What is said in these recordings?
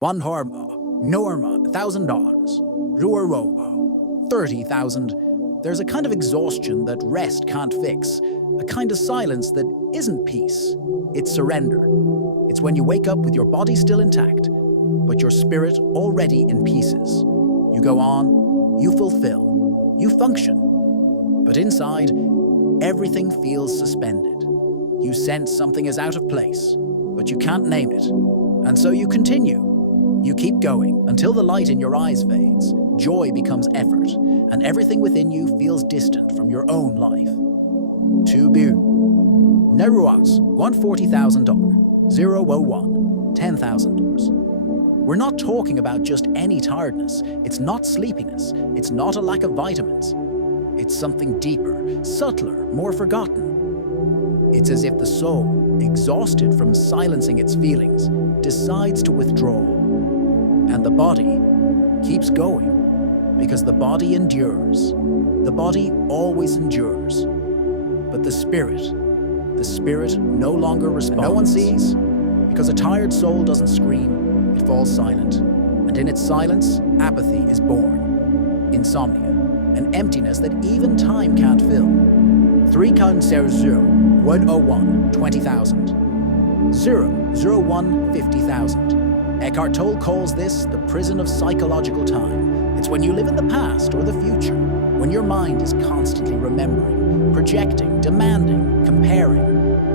One harma, norma, $1,000. Ruorobo, 30,000. There's a kind of exhaustion that rest can't fix, a kind of silence that isn't peace. It's surrender. It's when you wake up with your body still intact, but your spirit already in pieces. You go on, you fulfill, you function. But inside, everything feels suspended. You sense something is out of place, but you can't name it. And so you continue. You keep going until the light in your eyes fades, joy becomes effort, and everything within you feels distant from your own life. To be. Neruats, $140,000. 001, $10,000. We're not talking about just any tiredness. It's not sleepiness. It's not a lack of vitamins. It's something deeper, subtler, more forgotten. It's as if the soul, exhausted from silencing its feelings, decides to withdraw. And the body keeps going, because the body endures. The body always endures. But the spirit no longer responds. No one sees, because a tired soul doesn't scream, it falls silent. And in its silence, apathy is born. Insomnia, an emptiness that even time can't fill. 3 count 0, 101, 20,000. 0, 01, 50,000. Eckhart Tolle calls this the prison of psychological time. It's when you live in the past or the future, when your mind is constantly remembering, projecting, demanding, comparing,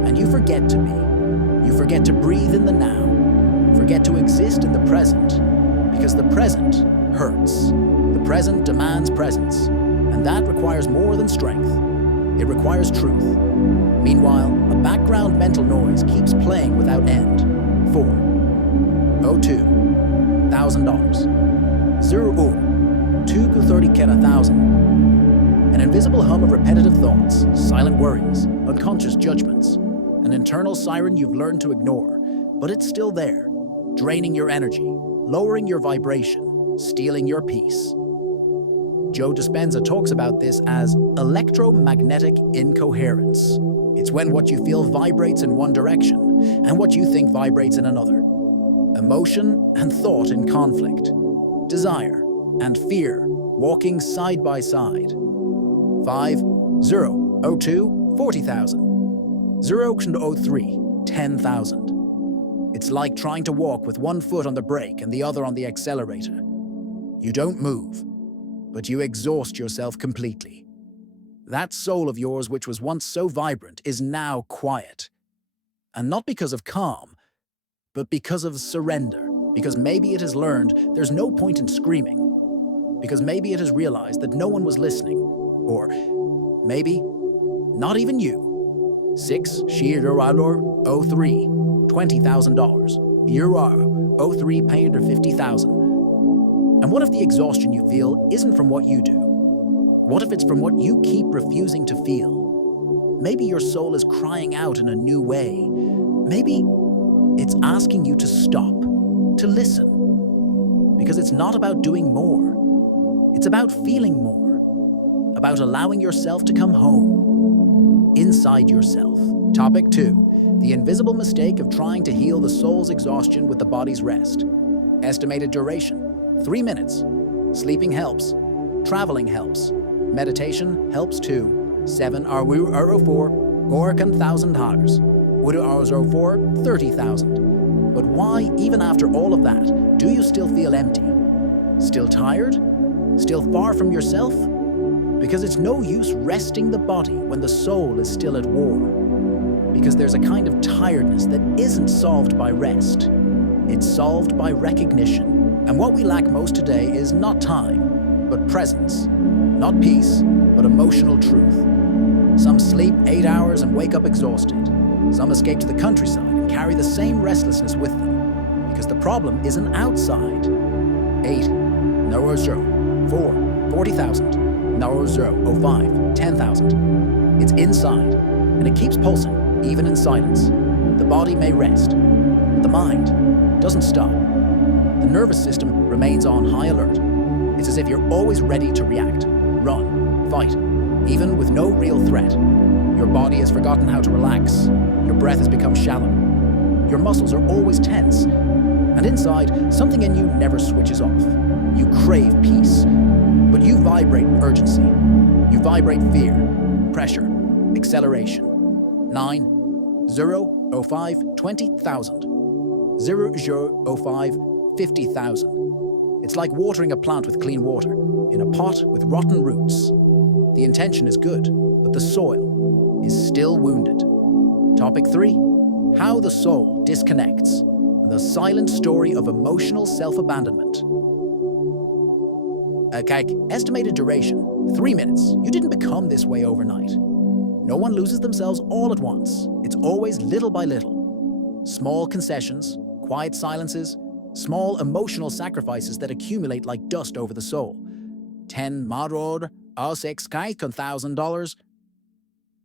and you forget to be. You forget to breathe in the now, forget to exist in the present, because the present hurts. The present demands presence, and that requires more than strength. It requires truth. Meanwhile, a background mental noise keeps playing without end. 4. 02, $1,000. 0, 2 to 30 ken 1,000. An invisible hum of repetitive thoughts, silent worries, unconscious judgments, an internal siren you've learned to ignore, but it's still there, draining your energy, lowering your vibration, stealing your peace. Joe Dispenza talks about this as electromagnetic incoherence. It's when what you feel vibrates in one direction and what you think vibrates in another. Emotion and thought in conflict. Desire and fear walking side by side. 5, 0, 02, 40,000. 0 to 03, 10,000. It's like trying to walk with one foot on the brake and the other on the accelerator. You don't move, but you exhaust yourself completely. That soul of yours, which was once so vibrant, is now quiet. And not because of calm, but because of surrender. Because maybe it has learned there's no point in screaming. Because maybe it has realized that no one was listening. Or maybe not even you. 6 Shiralor 03, $20,000. Euro 03 paid or 50,000. And what if the exhaustion you feel isn't from what you do? What if it's from what you keep refusing to feel? Maybe your soul is crying out in a new way. Maybe it's asking you to stop, to listen. Because it's not about doing more. It's about feeling more. About allowing yourself to come home. Inside yourself. Topic 2. The invisible mistake of trying to heal the soul's exhaustion with the body's rest. Estimated duration, 3 minutes. Sleeping helps. Traveling helps. Meditation helps too. 7 4, $1,000. Would Uru 04, 30,000. But why, even after all of that, do you still feel empty? Still tired? Still far from yourself? Because it's no use resting the body when the soul is still at war. Because there's a kind of tiredness that isn't solved by rest. It's solved by recognition. And what we lack most today is not time, but presence. Not peace, but emotional truth. Some sleep 8 hours and wake up exhausted. Some escape to the countryside and carry the same restlessness with them. Because the problem isn't outside. 8, 0, 4, 40,000. 0, 05, 10,000. It's inside, and it keeps pulsing, even in silence. The body may rest, but the mind doesn't stop. The nervous system remains on high alert. It's as if you're always ready to react, run, fight, even with no real threat. Your body has forgotten how to relax. Your breath has become shallow. Your muscles are always tense. And inside, something in you never switches off. You crave peace, but you vibrate urgency. You vibrate fear, pressure, acceleration. 9, 0, 05, 20,000. 0, 05, 50,000. It's like watering a plant with clean water, in a pot with rotten roots. The intention is good, but the soil is still wounded. Topic 3. How the soul disconnects. The silent story of emotional self-abandonment. Estimated duration, 3 minutes. You didn't become this way overnight. No one loses themselves all at once. It's always little by little. Small concessions, quiet silences, small emotional sacrifices that accumulate like dust over the soul. 10 maror, 06 $1,000,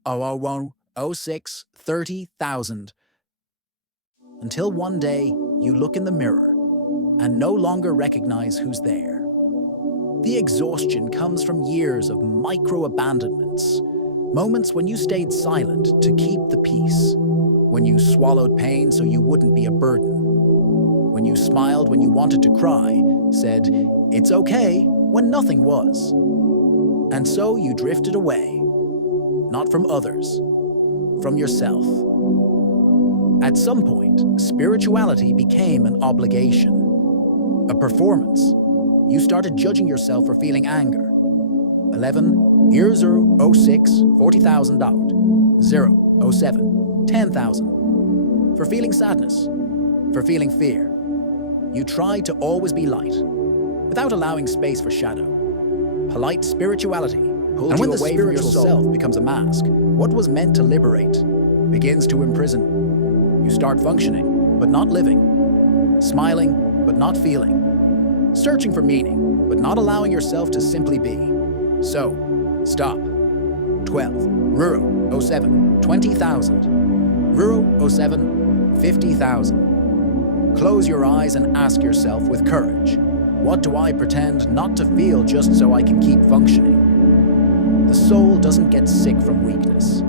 001, 06, 30,000. Until one day, you look in the mirror and no longer recognize who's there. The exhaustion comes from years of micro-abandonments, moments when you stayed silent to keep the peace, when you swallowed pain so you wouldn't be a burden, when you smiled when you wanted to cry, said, "It's okay," when nothing was. And so you drifted away, not from others, from yourself. At some point, spirituality became an obligation, a performance. You started judging yourself for feeling anger. 11, 06, $40,000. 0, 07, 10,000. For feeling sadness, for feeling fear. You tried to always be light, without allowing space for shadow. Polite spirituality pulled you away from yourself, becomes a mask. What was meant to liberate begins to imprison. You start functioning, but not living. Smiling, but not feeling. Searching for meaning, but not allowing yourself to simply be. So, stop. 12, Ruro, 07, 20,000. Ruro, 07, 50,000. Close your eyes and ask yourself with courage, what do I pretend not to feel just so I can keep functioning? The soul doesn't get sick from weakness.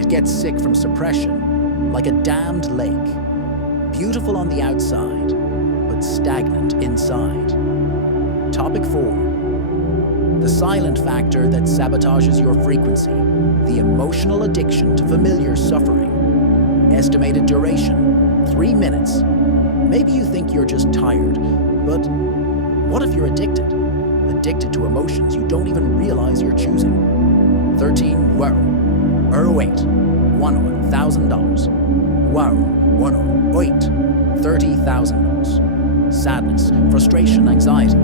It gets sick from suppression. Like a dammed lake, beautiful on the outside, but stagnant inside. Topic 4. The silent factor that sabotages your frequency, the emotional addiction to familiar suffering. Estimated duration, 3 minutes. Maybe you think you're just tired, but what if you're addicted? Addicted to emotions you don't even realize you're choosing. 13, wow, 08, $1,000. Wow, 108, $30,000. Sadness, frustration, anxiety.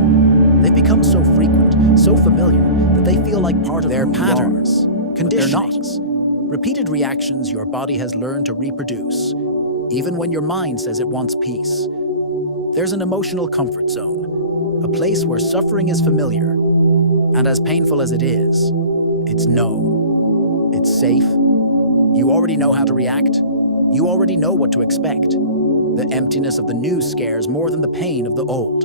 They've become so frequent, so familiar, that they feel like part of their patterns, conditionings, repeated reactions your body has learned to reproduce, even when your mind says it wants peace. There's an emotional comfort zone, a place where suffering is familiar, and as painful as it is, it's known. It's safe. You already know how to react. You already know what to expect. The emptiness of the new scares more than the pain of the old.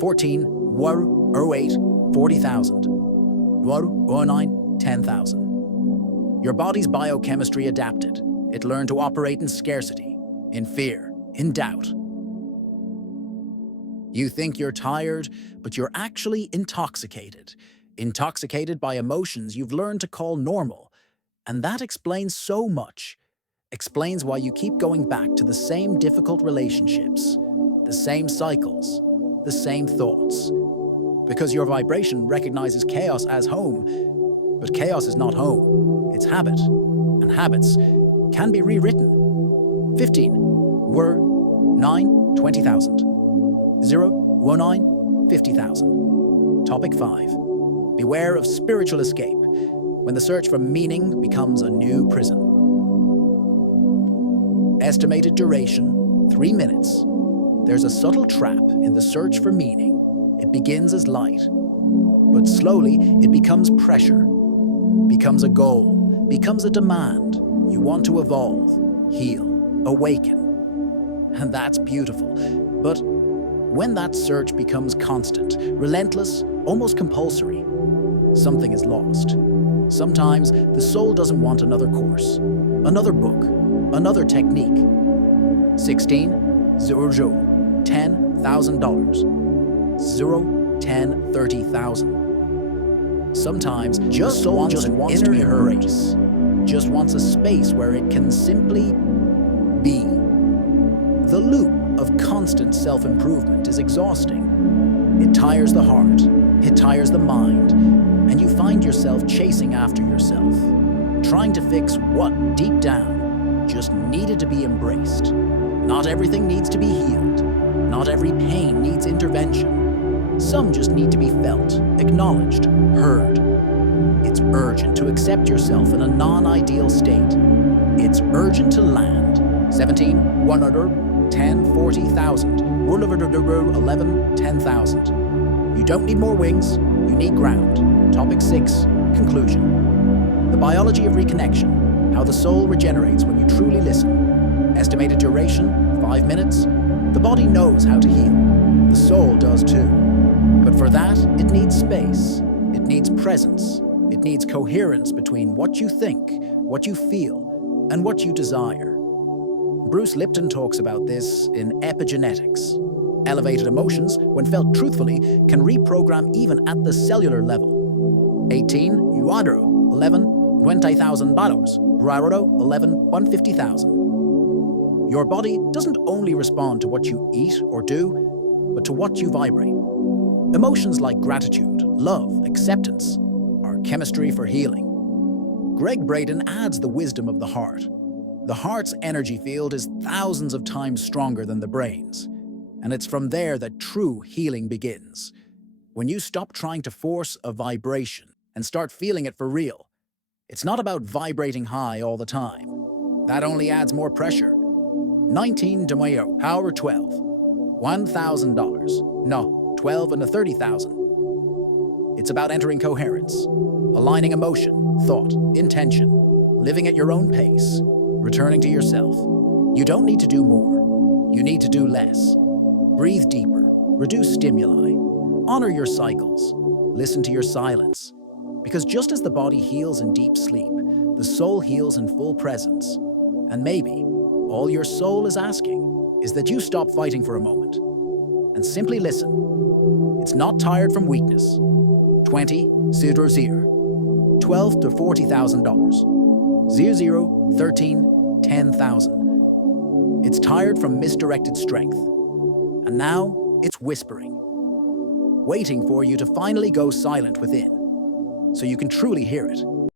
14, 08, 40,000. 09, 10,000. Your body's biochemistry adapted. It learned to operate in scarcity, in fear, in doubt. You think you're tired, but you're actually intoxicated. Intoxicated by emotions you've learned to call normal. And that explains so much. Explains why you keep going back to the same difficult relationships, the same cycles, the same thoughts. Because your vibration recognizes chaos as home, but chaos is not home, it's habit, and habits can be rewritten. 15, 9, 20,000. 0, 09, 50,000. Topic 5. Beware of spiritual escape, when the search for meaning becomes a new prison. Estimated duration, 3 minutes. There's a subtle trap in the search for meaning. It begins as light, but slowly it becomes pressure, becomes a goal, becomes a demand. You want to evolve, heal, awaken. And that's beautiful. But when that search becomes constant, relentless, almost compulsory, something is lost. Sometimes the soul doesn't want another course, another book, another technique. 16, 0, $10,000. 0, 10, 30,000. Sometimes just the soul just wants to be heard, just wants a space where it can simply be. The loop of constant self-improvement is exhausting. It tires the heart, it tires the mind, and you find yourself chasing after yourself, trying to fix what, deep down, just needed to be embraced. Not everything needs to be healed. Not every pain needs intervention. Some just need to be felt, acknowledged, heard. It's urgent to accept yourself in a non-ideal state. It's urgent to land. 17, 100, 10, 40,000. 11, 10,000. You don't need more wings, you need ground. Topic 6, conclusion. The biology of reconnection, how the soul regenerates when you truly listen. Estimated duration, 5 minutes. The body knows how to heal. The soul does too. But for that, it needs space. It needs presence. It needs coherence between what you think, what you feel, and what you desire. Bruce Lipton talks about this in Epigenetics. Elevated emotions, when felt truthfully, can reprogram even at the cellular level. 18, Uadro, 11, $20,000. Rarado, 11, 150,000. Your body doesn't only respond to what you eat or do, but to what you vibrate. Emotions like gratitude, love, acceptance are chemistry for healing. Greg Braden adds the wisdom of the heart. The heart's energy field is thousands of times stronger than the brain's, and it's from there that true healing begins. When you stop trying to force a vibration and start feeling it for real, it's not about vibrating high all the time. That only adds more pressure. 19 de Mayo, power 12. $1,000. No, 12 and a 30,000. It's about entering coherence, aligning emotion, thought, intention, living at your own pace, returning to yourself. You don't need to do more. You need to do less. Breathe deeper, reduce stimuli, honor your cycles, listen to your silence. Because just as the body heals in deep sleep, the soul heals in full presence. And maybe all your soul is asking is that you stop fighting for a moment and simply listen. It's not tired from weakness. 20, 0, 0. 12 to $40,000. 0, 13, 10,000. It's tired from misdirected strength. And now it's whispering, waiting for you to finally go silent within, so you can truly hear it.